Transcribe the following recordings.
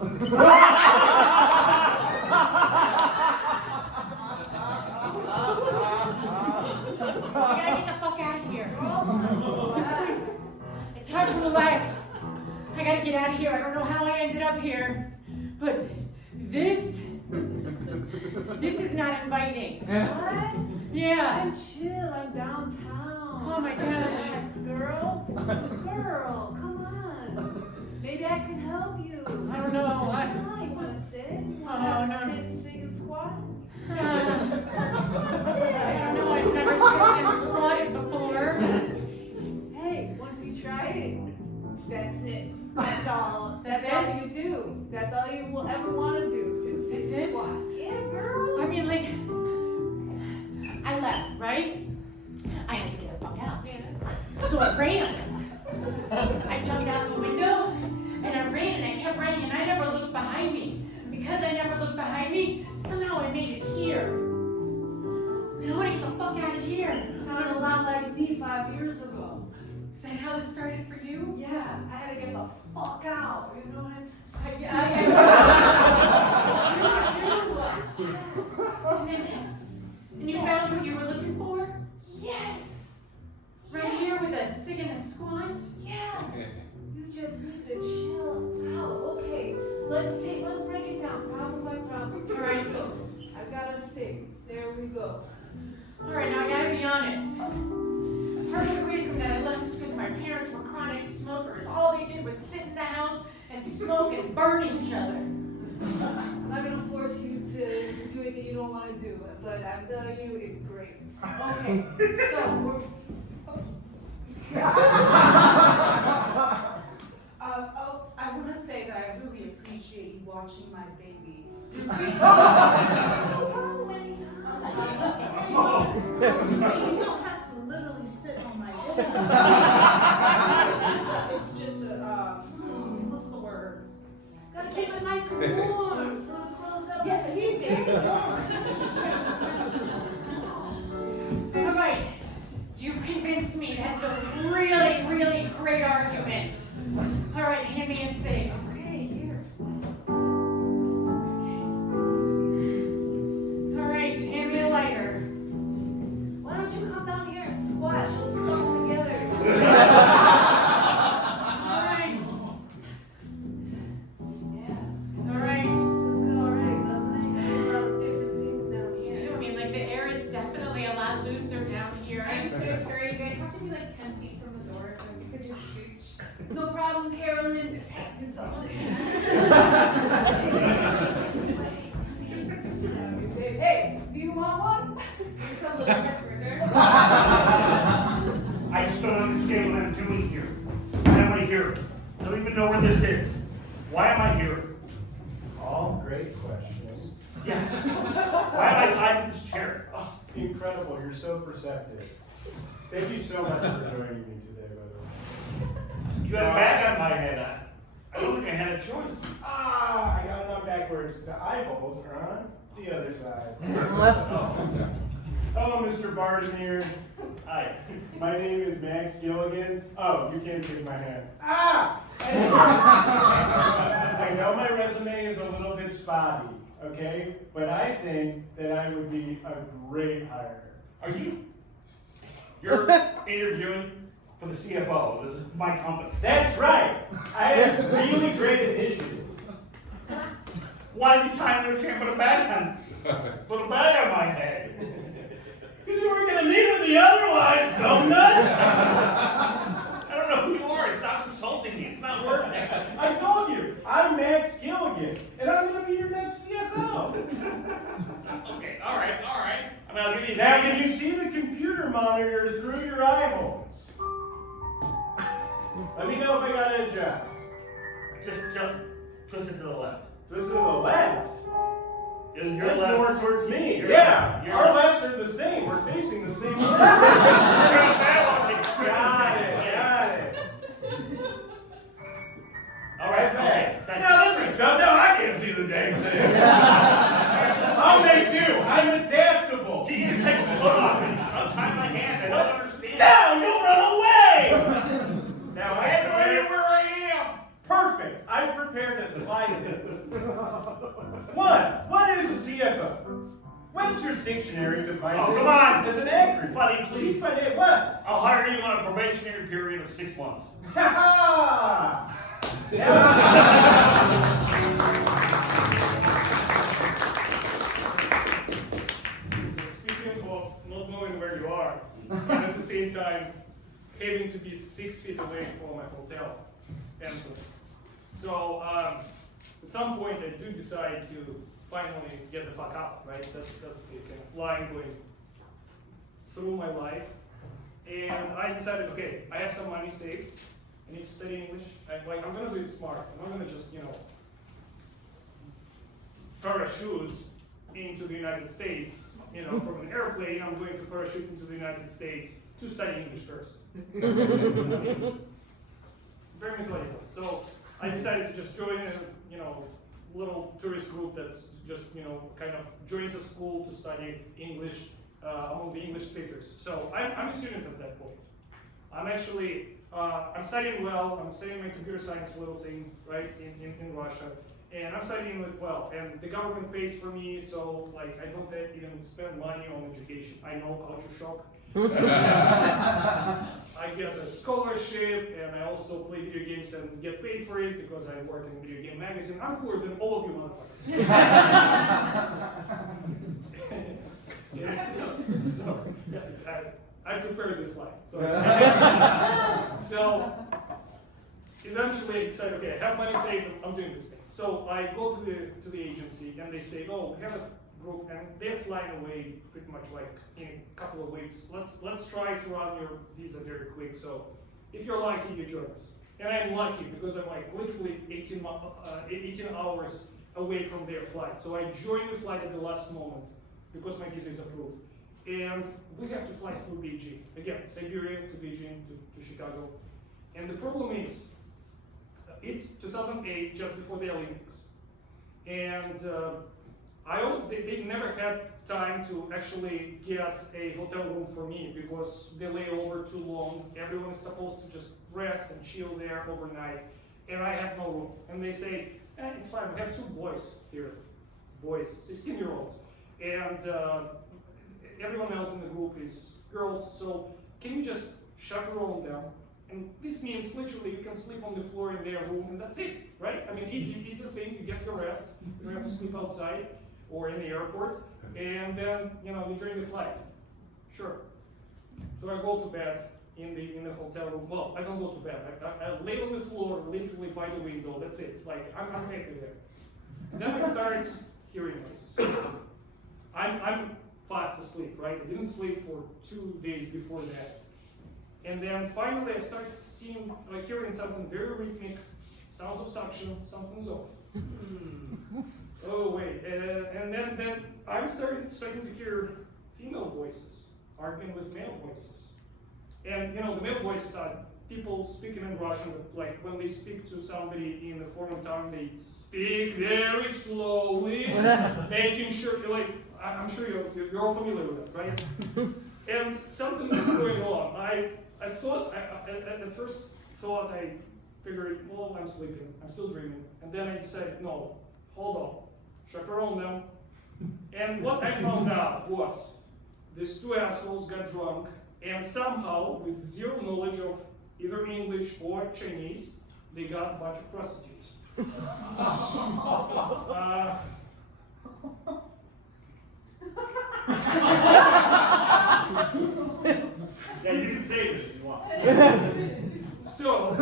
goofs. I gotta get the fuck out of here. Please. It's hard to relax. I gotta get out of here. I don't know how I ended up here, but this is not inviting. What? Yeah. I'm chill. I'm downtown. Oh my gosh. Relax, girl. Girl, come on. Maybe I can help you. I don't know. Sure, you wanna sit? You Oh, wanna no. sit, sing, and squat? I don't know. I've never seen and squatted before. Hey, once you try it, that's it. That's all. That's all you do. That's all you will ever want to do. Just sit and squat. Yeah, girl. I mean, like, I left, right? I had to get the fuck out. Yeah. So I ran. I jumped out the window and I ran and I kept running and I never looked behind me. Because I never looked behind me, somehow I made it here. And I want to get the fuck out of here. It sounded a lot like me 5 years ago. Is that how this started for you? Yeah, I had to get the fuck out. You know what I'm saying? And then this. And you found what you were looking for? Yes. Right here with a sig and a squat? Yeah. You just need to chill out. Okay, let's break it down problem by problem. All right. I got a sig. There we go. All right, now I gotta be honest. Part of the reason that I left is because my parents were chronic smokers. All they did was sit in the house and smoke and burn each other. I'm not gonna force you to do anything you don't want to do, but I'm telling you, it's great. Okay, so we're. I want to say that I really appreciate you watching my baby. You don't have to literally sit on my baby. It's just a, what's the word? Gotta keep it nice and warm so it grows up. Yeah, keep it. All right, you've convinced me. That's a really, really great argument. All right, hand me a sig. Okay, here. All right, hand me a lighter. Why don't you come down here and squat? We'll suck together. All right, Yeah. all right. Feels good already, doesn't it? You see a lot of different things down Me here. too. I mean, like the air is definitely a lot looser down here. I'm so sorry, you guys have to be like 10 feet from the door, so if you could just scooch. No problem, Carolyn. This happens all the time. This way. Sorry, babe. Hey, do you want one? Just a little bit further. I just don't understand what I'm doing here. Why am I here? I don't even know where this is. Why am I here? All great questions. Yeah. Why am I tied to this chair? Oh, incredible, you're so perceptive. Thank you so much for joining me today, by the way. You had a bag on my head. I don't think I had a choice. I got it on backwards. The eye holes are on the other side. Hello, Mr. Bardenir. Hi. My name is Max Gilligan. Oh, you can't take my hand. I know my resume is a little bit spotty, okay? But I think that I would be a great hire. Are you? You're interviewing for the CFO. This is my company. That's right. I have really great initiative. Why did you tie me to a chair and put a bag on my head? Because you weren't gonna meet with the other one, dumb nuts. I don't know who you are. Stop insulting me. It's not working. I told you, I'm Max Gilligan, and I'm gonna be your next CFO. Okay, all right. I mean, I'll give you Now, that. can you see the computer monitor through your eye holes? Let me know if I gotta adjust. Just twist it to the left. Twist to the left. Your That's left. more towards me. Your Yeah, left. our lefts are the same. We're facing the same way. Got it. All right, Okay. okay. Now this is done. Now I can't see the dang thing. I'll make do. I'm adaptable. You can take the foot off and untie my hands. I don't understand. Now you'll run away. Now I have no idea where I am. Perfect. I've prepared a slide Webster's dictionary defines Oh, it come on! as an acronym. Buddy, please. Chief financial, what? I'll hire you on a probationary period of 6 months. Ha ha! Speaking of not knowing where you are, and at the same time having to be 6 feet away from a hotel entrance. So at some point I do decide to finally get the fuck out, right? That's the kind of line going through my life. And I decided, okay, I have some money saved. I need to study English. I'm gonna do it smart. I'm not gonna just, parachute into the United States, from an airplane. I'm going to parachute into the United States to study English first. Very methodical. So I decided to just join a, little tourist group that just, kind of joins a school to study English among the English speakers. So I'm a student at that point. I'm actually, I'm studying well. I'm studying my computer science little thing, right, in Russia. And I'm studying it well, and the government pays for me, so I don't even spend money on education. I know culture shock. I get a scholarship, and I also play video games and get paid for it because I work in a video game magazine. I'm cooler than all of you motherfuckers. Yes. So yeah, I prepared this slide. So eventually I decided, okay, I have money saved, I'm doing this thing. So I go to the agency and they say, oh, we have a group and they're flying away pretty much in a couple of weeks. Let's try to run your visa very quick. So if you're lucky, you join us. And I'm lucky because I'm literally 18 hours away from their flight. So I joined the flight at the last moment because my visa is approved. And we have to fly through Beijing. Again, Siberia to Beijing to Chicago. And the problem is, it's 2008, just before the Olympics. And they never had time to actually get a hotel room for me because the layover too long. Everyone is supposed to just rest and chill there overnight. And I have no room. And they say, it's fine, we have 2 boys here. Boys, 16-year-olds. And everyone else in the group is girls. So can you just chaperone them? And this means literally you can sleep on the floor in their room and that's it, right? I mean, easy thing, you get your rest, you don't have to sleep outside or in the airport, and then, you during the flight. Sure. So I go to bed in the hotel room. Well, I don't go to bed. I lay on the floor, literally by the window, that's it. I'm happy there. And then I start hearing noises. I'm fast asleep, right? I didn't sleep for 2 days before that. And then finally I started hearing something very rhythmic, sounds of suction, something's off. Oh wait, and then I'm starting to hear female voices arguing with male voices. And the male voices are people speaking in Russian, but when they speak to somebody in a foreign tongue, they speak very slowly, making sure, I'm sure you're all familiar with that, right? And something is going on. I thought, at first thought, I figured, well, I'm sleeping, I'm still dreaming. And then I decided, no, hold on, chaperone them. And what I found out was, these 2 assholes got drunk, and somehow, with zero knowledge of either English or Chinese, they got a bunch of prostitutes. Yeah, you can save it if you want. So,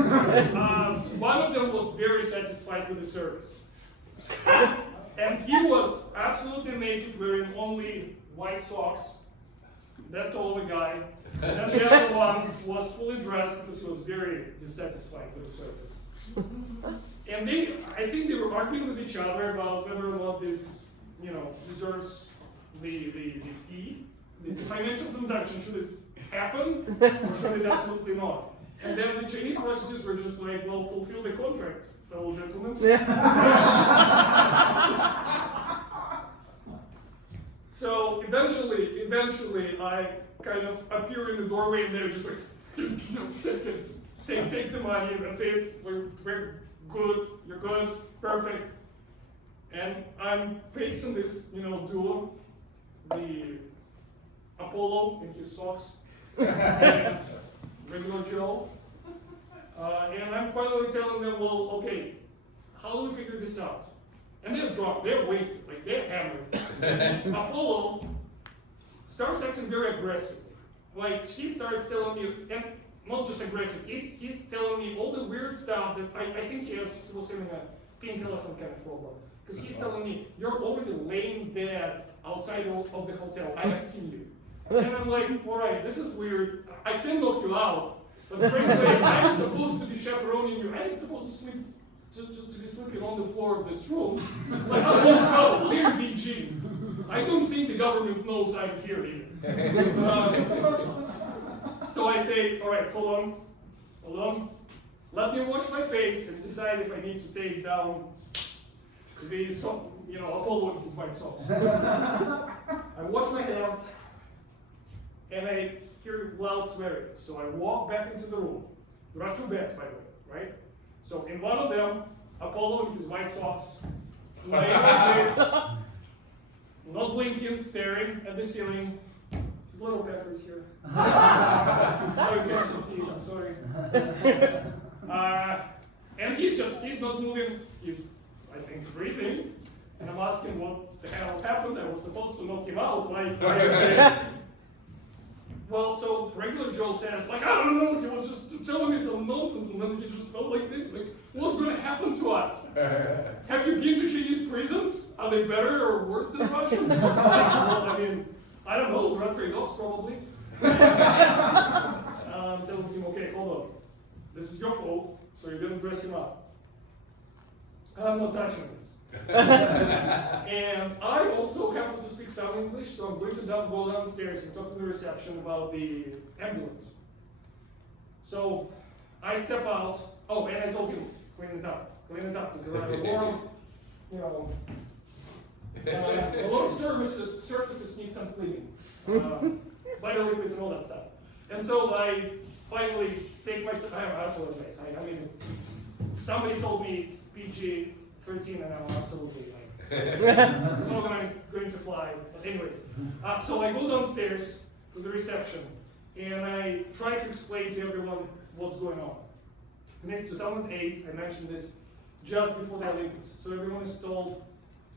one of them was very satisfied with the service. And he was absolutely naked, wearing only white socks. That told the guy. And then the other one was fully dressed because he was very dissatisfied with the service. And I think they were arguing with each other about whether or not this, deserves the fee. The financial transaction, should it happen or should it absolutely not? And then the Chinese prostitutes were just like, well, fulfill the contract, fellow gentlemen. So eventually I kind of appear in the doorway and they're just like, take the money, that's it, we're good, you're good, perfect. And I'm facing this, duo, the Apollo in his socks, and regular Joe. And I'm finally telling them, well, okay, how do we figure this out? And they're drunk, they're wasted, like they're hammered. Apollo starts acting very aggressively. Like he starts telling me, and not just aggressive, he's telling me all the weird stuff that I think he was having a pink elephant kind of problem. Because he's telling me, you're already laying dead outside of the hotel, I have seen you. And I'm like, all right, this is weird, I can knock you out, but frankly, I'm supposed to be chaperoning you, I'm supposed to sleep, to be sleeping on the floor of this room. Like, I'm in trouble, we're BG. I don't think the government knows I'm here either. So I say, all right, hold on. Let me wash my face and decide if I need to take down the, Apollo with his white socks. I wash my hands, and I hear loud swearing. So I walk back into the room. There are two beds, by the way, right? So in one of them, Apollo with his white socks, laying like this, not blinking, staring at the ceiling. His little pepper's here. Oh, you can't see it, I'm sorry. And he's not moving, he's, I think, breathing. And I'm asking what the hell happened. I was supposed to knock him out. Why is he? Well, so regular Joe says, like, I don't know, he was just telling me some nonsense and then he just felt like this. Like, what's going to happen to us? Have you been to Chinese prisons? Are they better or worse than Russian? Just like, well, I mean, I don't know, run trade-offs probably. I'm telling him, okay, hold on. This is your fault, so you're going to dress him up. I'm not touching this. And I also happen to speak some English, so I'm going to go downstairs and talk to the reception about the ambulance. So I step out. Oh, and I told him, clean it up, because there are a lot of surfaces need some cleaning, vital liquids and all that stuff. And so I finally take myself. I apologize. I mean, somebody told me it's PG-13, and I'm absolutely like, it's not going to fly. But anyways, so I go downstairs to the reception, and I try to explain to everyone what's going on. And it's 2008. I mentioned this just before the Olympics. So everyone is told,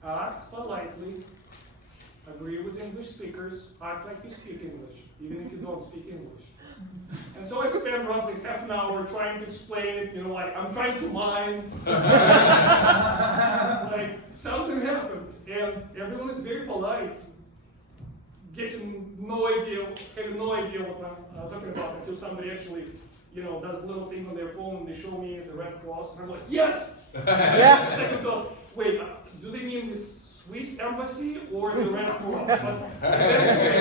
act politely, agree with English speakers, act like you speak English, even if you don't speak English. And so I spent roughly half an hour trying to explain it, like I'm trying to mime. Like something happened, and everyone is very polite, having no idea what I'm talking about until somebody actually, does a little thing on their phone and they show me the Red Cross, and I'm like, yes! Second thought, wait, do they mean the Swiss embassy or the Red Cross? But eventually,